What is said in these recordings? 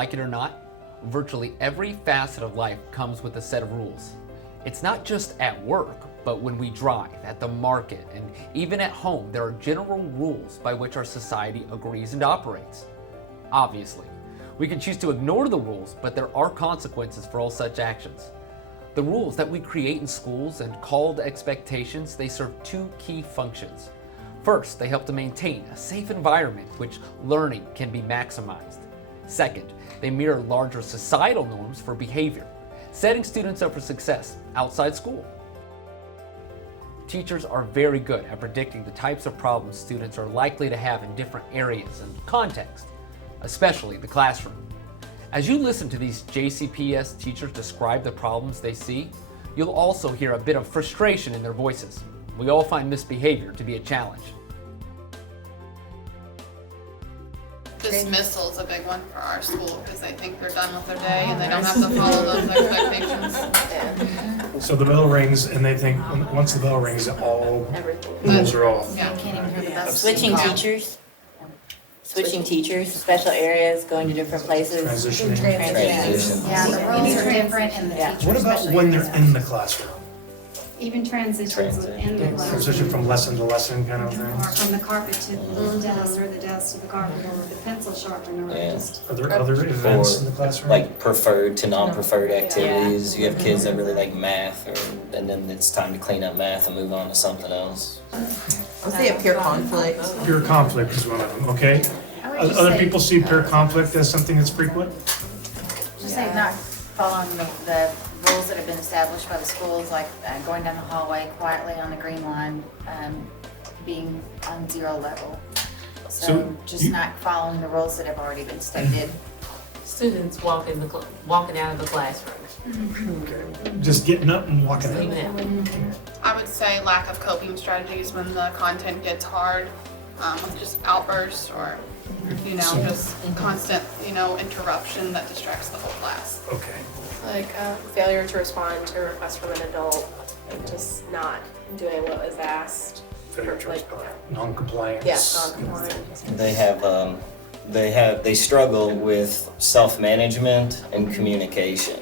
like it or not, virtually every facet of life comes with a set of rules. It's not just at work, but when we drive, at the market, and even at home, there are general rules by which our society agrees and operates. Obviously, we can choose to ignore the rules, but there are consequences for all such actions. The rules that we create in schools and called expectations, they serve two key functions. First, they help to maintain a safe environment which learning can be maximized. Second, they mirror larger societal norms for behavior, setting students up for success outside school. Teachers are very good at predicting the types of problems students are likely to have in different areas and contexts, especially the classroom. As you listen to these JCPS teachers describe the problems they see, you'll also hear a bit of frustration in their voices. We all find misbehavior to be a challenge. Dismissal is a big one for our school because they think they're done with their day and they don't have to follow those expectations. So the bell rings and they think once the bell rings, all rules are off. Yeah. Can't even hear the bell. Switching teachers, special areas, going to different places. Transitioning. Transition. Yeah, the rules are different and the Yeah. teachers. What about especially when they're different. in the classroom? Even transitions within the classroom. Transition from lesson to lesson kind of thing? Or from the carpet to the desk, or the desk to the carpet, or the pencil sharpener, or Yeah. just. Are there other events in the classroom? Like preferred to non-preferred activities. You have kids that really like math, and then it's time to clean up math and move on to something else. I'll say a peer conflict. Peer conflict is one of them, okay? I would just Other say- people see peer conflict as something that's frequent? Just say not following the rules that have been established by the schools, like going down the hallway quietly on the green line, being on zero level. So So just you- not following the rules that have already been stated. Students walking out of the classroom. Just getting up and walking Leaving out? it. I would say lack of coping strategies when the content gets hard, with just outbursts or, just constant, interruption that distracts the whole class. Okay. Like failure to respond to a request from an adult and just not doing what was asked. Failure to Like, respond. Non-compliance. yes, non-compliant. They struggle with self-management and communication.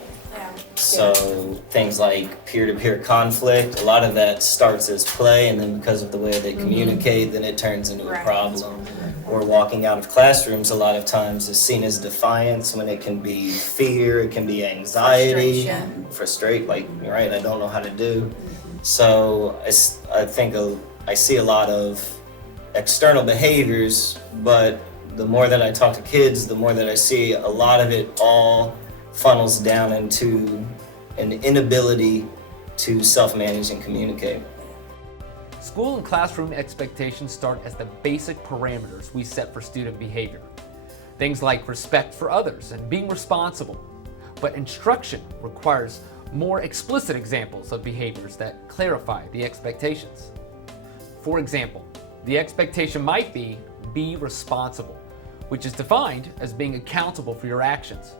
So things like peer-to-peer conflict, a lot of that starts as play, and then because of the way they communicate, then it turns into a Right. problem. Or walking out of classrooms a lot of times is seen as defiance when it can be fear, it can be anxiety, like, you're right, I don't know how to do. So I think I see a lot of external behaviors, but the more that I talk to kids, the more that I see a lot of it all funnels down into an inability to self-manage and communicate. School and classroom expectations start as the basic parameters we set for student behavior. Things like respect for others and being responsible. But instruction requires more explicit examples of behaviors that clarify the expectations. For example, the expectation might be responsible, which is defined as being accountable for your actions.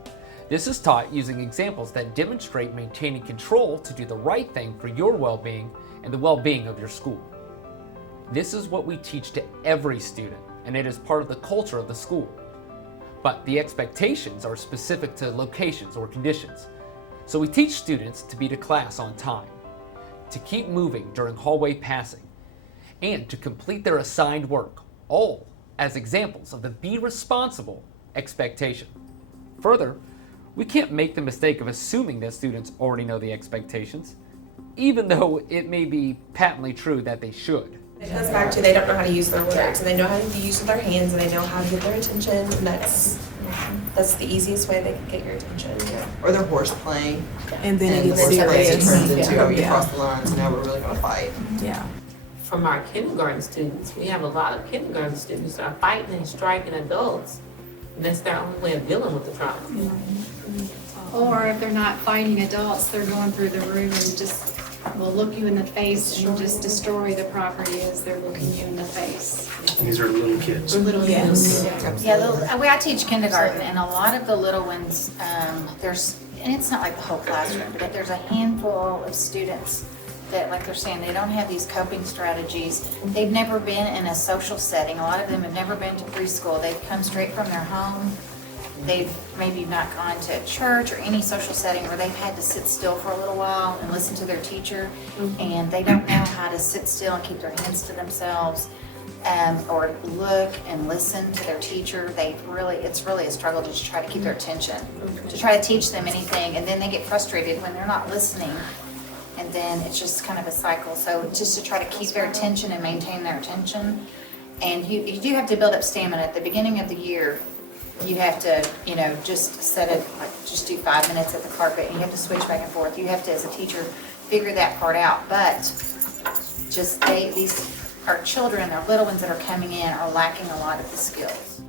This is taught using examples that demonstrate maintaining control to do the right thing for your well-being and the well-being of your school. This is what we teach to every student, and it is part of the culture of the school. But the expectations are specific to locations or conditions. So we teach students to be to class on time, to keep moving during hallway passing, and to complete their assigned work, all as examples of the be responsible expectation. Further, we can't make the mistake of assuming that students already know the expectations, even though it may be patently true that they should. It goes back to they don't know how to use their words, and they know how to use their hands, and they know how to get their attention, and that's the easiest way they can get your attention. Or they're horseplay. And then And it the gets horseplay serious. turns into, Yeah. oh, you crossed the lines, and now we're really gonna fight. Yeah. From our kindergarten students, we have a lot of kindergarten students that are fighting and striking adults. And that's their only way of dealing with the problem. Or if they're not fighting adults, they're going through the room and just will look you in the face and just destroy the property as they're looking you in the face. These are little kids. Little kids. I teach kindergarten, and a lot of the little ones, and it's not like the whole classroom, but there's a handful of students that, like they're saying, they don't have these coping strategies. They've never been in a social setting. A lot of them have never been to preschool. They've come straight from their home. they've maybe not gone to church or any social setting where they've had to sit still for a little while and listen to their teacher, and they don't know how to sit still and keep their hands to themselves, or look and listen to their teacher. It's really a struggle to just try to keep their attention, to try to teach them anything, and then they get frustrated when they're not listening, and then it's just kind of a cycle. So just to try to keep their attention and maintain their attention, and you do have to build up stamina at the beginning of the year. You have to, just set it, like just do 5 minutes at the carpet, and you have to switch back and forth. You have to, as a teacher, figure that part out. But just our children, our little ones that are coming in, are lacking a lot of the skills.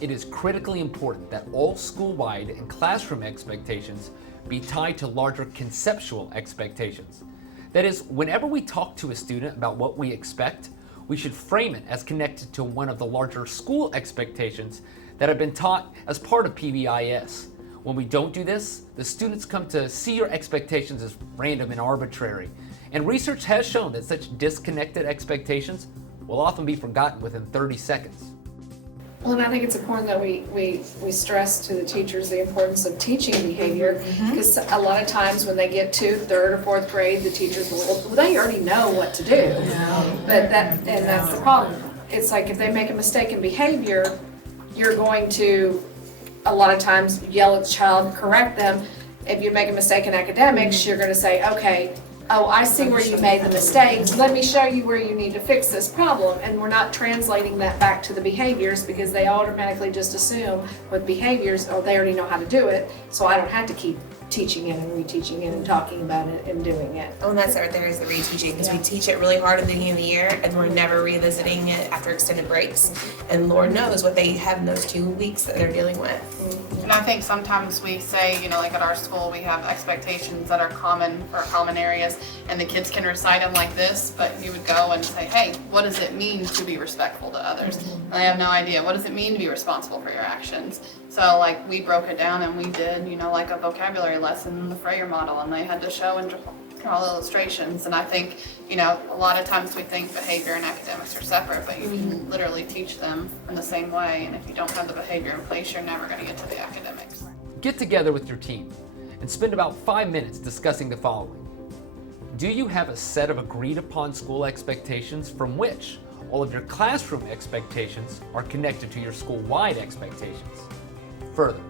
It is critically important that all school-wide and classroom expectations be tied to larger conceptual expectations. That is, whenever we talk to a student about what we expect, we should frame it as connected to one of the larger school expectations that have been taught as part of PBIS. When we don't do this, the students come to see your expectations as random and arbitrary. And research has shown that such disconnected expectations will often be forgotten within 30 seconds. Well, and I think it's important that we stress to the teachers the importance of teaching behavior, because a lot of times when they get to 3rd or 4th grade, the teachers they already know what to do. But that's the problem. It's like if they make a mistake in behavior, you're going to, a lot of times, yell at the child, correct them. If you make a mistake in academics, you're going to say, okay, oh, I see where you made the mistake. Let me show you where you need to fix this problem. And we're not translating that back to the behaviors, because they automatically just assume with behaviors, oh, they already know how to do it, so I don't have to keep teaching it and reteaching it and talking about it and doing it. Oh, and that's right there is the reteaching, because we teach it really hard in the beginning of the year, and we're never revisiting it after extended breaks. And Lord knows what they have in those 2 weeks that they're dealing with. And I think sometimes we say, like at our school, we have expectations that are common for common areas, and the kids can recite them like this, but you would go and say, hey, what does it mean to be respectful to others? And they have no idea. What does it mean to be responsible for your actions? So like we broke it down and we did, like a vocabulary lesson, the Freyer model, and they had to show and draw illustrations. And I think, a lot of times we think behavior and academics are separate, but you can literally teach them in the same way. And if you don't have the behavior in place, you're never going to get to the academics. Get together with your team and spend about 5 minutes discussing the following. Do you have a set of agreed upon school expectations from which all of your classroom expectations are connected to your school-wide expectations? Further,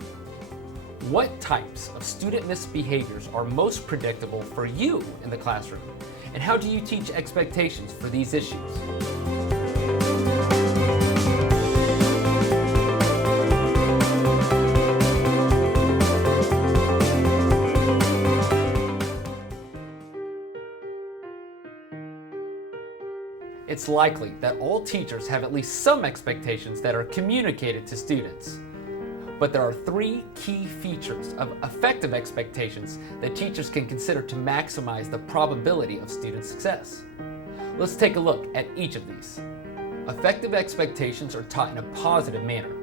what types of student misbehaviors are most predictable for you in the classroom? And how do you teach expectations for these issues? It's likely that all teachers have at least some expectations that are communicated to students. But there are 3 key features of effective expectations that teachers can consider to maximize the probability of student success. Let's take a look at each of these. Effective expectations are taught in a positive manner,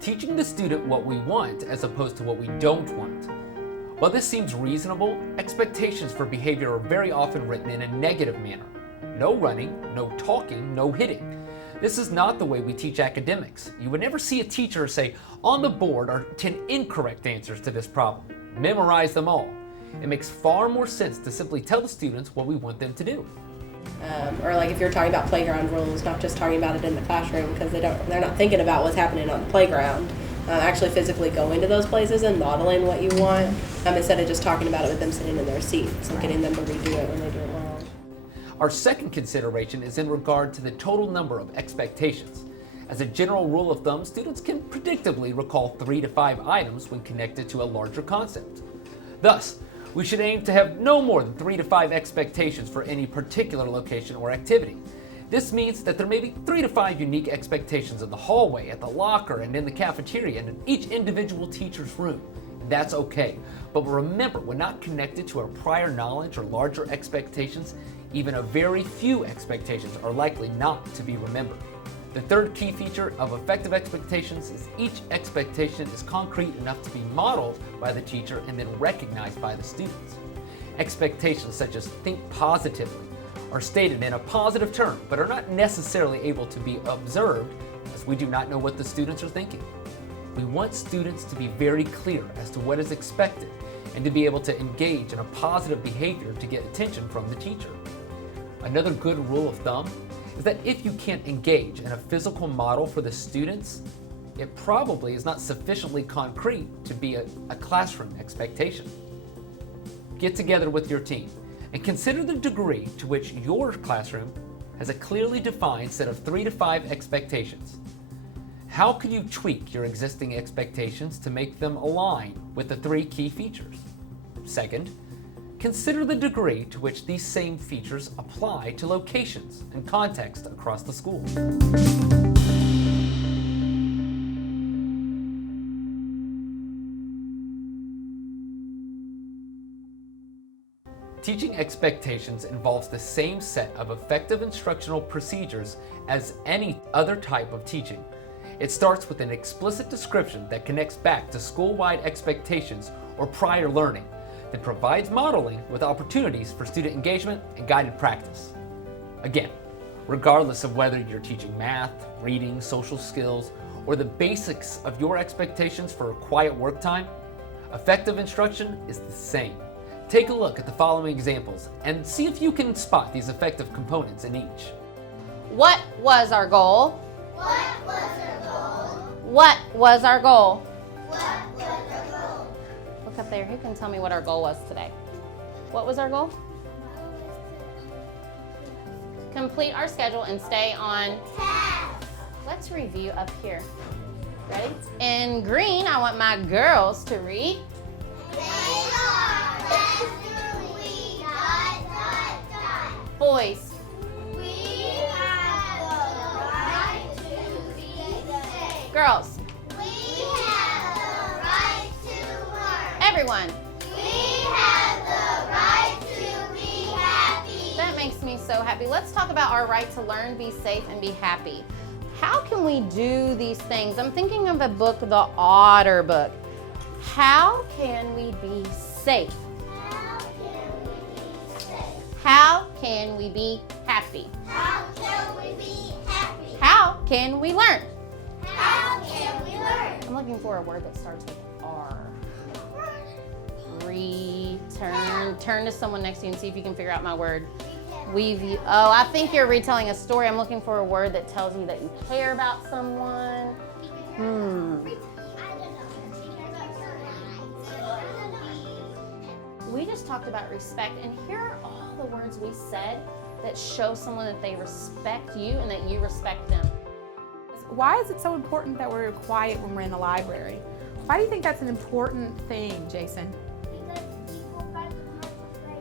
teaching the student what we want as opposed to what we don't want. While this seems reasonable, expectations for behavior are very often written in a negative manner. No running, no talking, no hitting. This is not the way we teach academics. You would never see a teacher say, on the board are 10 incorrect answers to this problem. Memorize them all. It makes far more sense to simply tell the students what we want them to do. Or like if you're talking about playground rules, not just talking about it in the classroom, because they're not thinking about what's happening on the playground. Actually physically going to those places and modeling what you want, instead of just talking about it with them sitting in their seats and getting them to redo it when they do it wrong. Our second consideration is in regard to the total number of expectations. As a general rule of thumb, students can predictably recall 3 to 5 items when connected to a larger concept. Thus, we should aim to have no more than 3 to 5 expectations for any particular location or activity. This means that there may be 3 to 5 unique expectations in the hallway, at the locker, and in the cafeteria, and in each individual teacher's room. That's okay. But remember, when not connected to our prior knowledge or larger expectations, even a very few expectations are likely not to be remembered. The third key feature of effective expectations is each expectation is concrete enough to be modeled by the teacher and then recognized by the students. Expectations such as think positively are stated in a positive term, but are not necessarily able to be observed as we do not know what the students are thinking. We want students to be very clear as to what is expected and to be able to engage in a positive behavior to get attention from the teacher. Another good rule of thumb is that if you can't engage in a physical model for the students, it probably is not sufficiently concrete to be a classroom expectation. Get together with your team and consider the degree to which your classroom has a clearly defined set of 3 to 5 expectations. How could you tweak your existing expectations to make them align with the 3 key features? Second, consider the degree to which these same features apply to locations and context across the school. Teaching expectations involves the same set of effective instructional procedures as any other type of teaching. It starts with an explicit description that connects back to school-wide expectations or prior learning, that provides modeling with opportunities for student engagement and guided practice. Again, regardless of whether you're teaching math, reading, social skills, or the basics of your expectations for a quiet work time, effective instruction is the same. Take a look at the following examples and see if you can spot these effective components in each. What was our goal? What was our goal? What was our goal? What was our goal? Look up there. Who can tell me what our goal was today? What was our goal? Complete our schedule and stay on task. Let's review up here. Ready? In green, I want my girls to read. Boys. We have the right to be safe. Girls. We have the right to learn. Everyone. We have the right to be happy. That makes me so happy. Let's talk about our right to learn, be safe, and be happy. How can we do these things? I'm thinking of a book, The Otter Book. How can we be safe? How can we be safe? How can we be happy? How can we be happy? How can we learn? How can we learn? I'm looking for a word that starts with R. Return. Turn to someone next to you and see if you can figure out my word. Oh, I think you're retelling a story. I'm looking for a word that tells you that you care about someone. We just talked about respect, and here are all the words we said that show someone that they respect you and that you respect them. Why is it so important that we're quiet when we're in the library? Why do you think that's an important thing, Jason? Because people find it hard to read.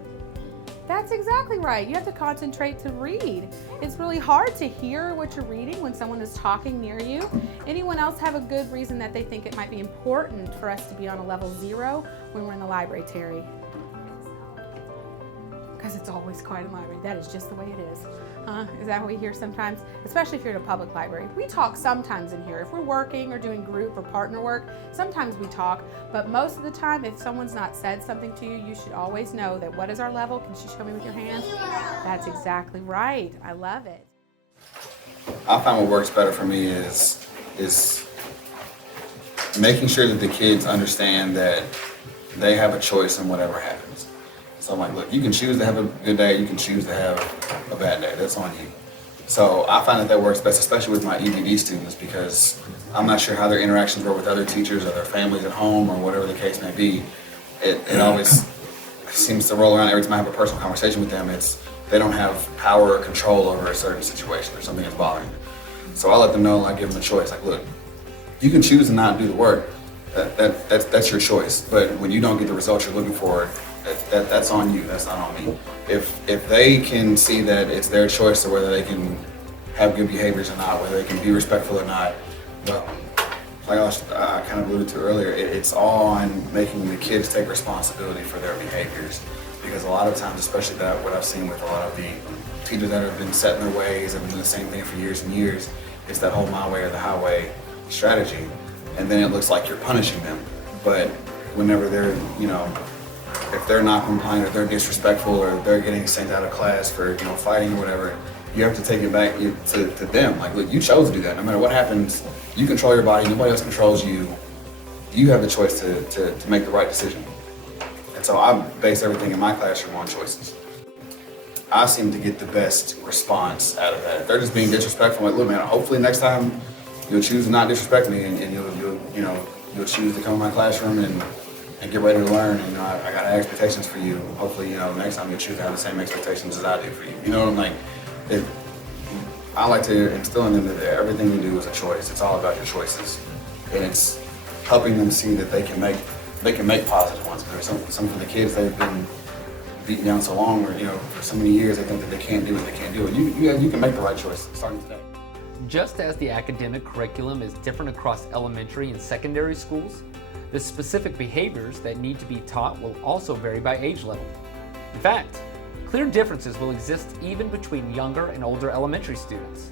That's exactly right. You have to concentrate to read. It's really hard to hear what you're reading when someone is talking near you. Anyone else have a good reason that they think it might be important for us to be on a level 0 when we're in the library, Terry? Because it's always quiet in the library. That is just the way it is. Is that what we hear sometimes? Especially if you're at a public library. We talk sometimes in here. If we're working or doing group or partner work, sometimes we talk. But most of the time, if someone's not said something to you, you should always know that what is our level? Can you show me with your hands? That's exactly right. I love it. I find what works better for me is making sure that the kids understand that they have a choice in whatever happens. So I'm like, look, you can choose to have a good day, you can choose to have a bad day. That's on you. So I find that works best, especially with my EBD students, because I'm not sure how their interactions were with other teachers or their families at home or whatever the case may be. It always seems to roll around every time I have a personal conversation with them. They don't have power or control over a certain situation or something that's bothering them. So I let them know, I give them a choice. Like, look, you can choose to not do the work. That's your choice. But when you don't get the results you're looking for, that's on you. That's not on me. If they can see that it's their choice to whether they can have good behaviors or not, whether they can be respectful or not, well, like I kind of alluded to earlier, it's all on making the kids take responsibility for their behaviors. Because a lot of times, especially what I've seen with a lot of the teachers that have been set in their ways and been doing the same thing for years and years, it's that whole my way or the highway strategy. And then it looks like you're punishing them. But whenever they're, if they're not compliant or they're disrespectful or they're getting sent out of class for, fighting or whatever, you have to take it back to them. Like, look, you chose to do that. No matter what happens, you control your body. Nobody else controls you. You have the choice to make the right decision. And so I base everything in my classroom on choices. I seem to get the best response out of that. If they're just being disrespectful, I'm like, look, man, hopefully next time you'll choose to not disrespect me, and you'll choose to come to my classroom and get ready to learn. And, I got expectations for you. Hopefully, next time you'll choose to have the same expectations as I do for you. You know what I'm like? I like to instill in them that everything you do is a choice. It's all about your choices, and it's helping them see that they can make positive ones. Because some of the kids, they've been beaten down so long, or for so many years, they think that they can't do it. They can't do it. You can make the right choice starting today. Just as the academic curriculum is different across elementary and secondary schools, the specific behaviors that need to be taught will also vary by age level. In fact, clear differences will exist even between younger and older elementary students.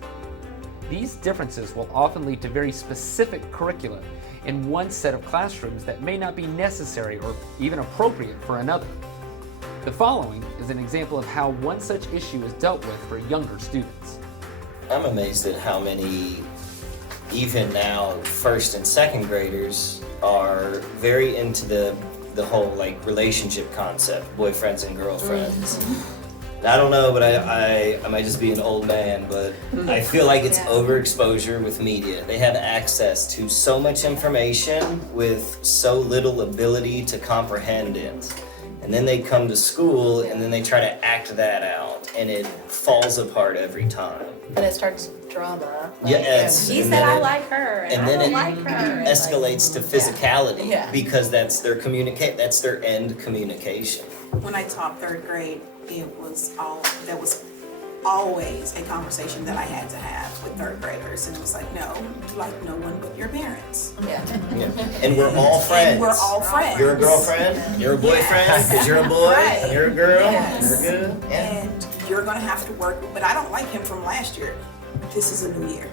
These differences will often lead to very specific curricula in one set of classrooms that may not be necessary or even appropriate for another. The following is an example of how one such issue is dealt with for younger students. I'm amazed at how many, even now, first and second graders are very into the whole relationship concept, boyfriends and girlfriends. And I don't know, but I might just be an old man, but I feel like it's overexposure with media. They have access to so much information with so little ability to comprehend it. And then they come to school and then they try to act that out, and it falls apart every time. And it starts drama. He said I like her, and I don't like her. Escalates to physicality because that's their that's their end communication. When I taught third grade, that was always a conversation that I had to have with third graders, and it was like, no, you like no one but your parents. And we're all friends. And we're all friends. You're a girlfriend, you're a boyfriend, because you're a boy, Right. you're a girl, Yes. you're good. And you're gonna have to work, but I don't like him from last year. This is a new year.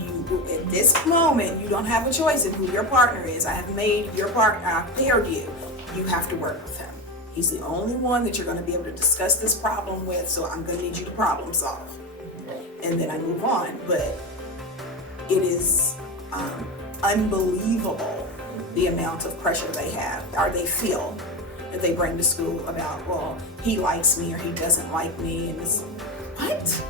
You, at this moment, you don't have a choice in who your partner is. I have made your partner, I've paired you. You have to work with him. He's the only one that you're gonna be able to discuss this problem with, so I'm gonna need you to problem solve. And then I move on, but it is unbelievable the amount of pressure they have, or they feel, that they bring to school about, well, he likes me or he doesn't like me, and it's, what?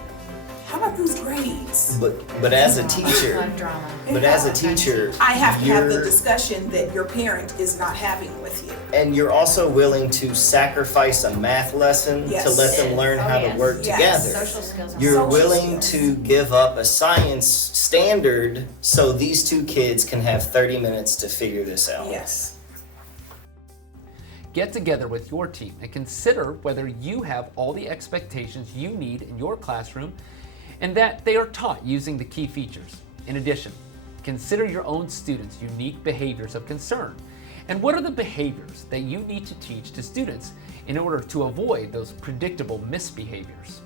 How about those grades? But as a teacher, I have to have the you're- discussion that your parent is not having with you. and you're also willing to sacrifice a math lesson to let them learn how to work together. Social skills. You're willing to give up a science standard so these two kids can have 30 minutes to figure this out. Yes. Get together with your team and consider whether you have all the expectations you need in your classroom and that they are taught using the key features. In addition, consider your own students' unique behaviors of concern and what are the behaviors that you need to teach to students in order to avoid those predictable misbehaviors.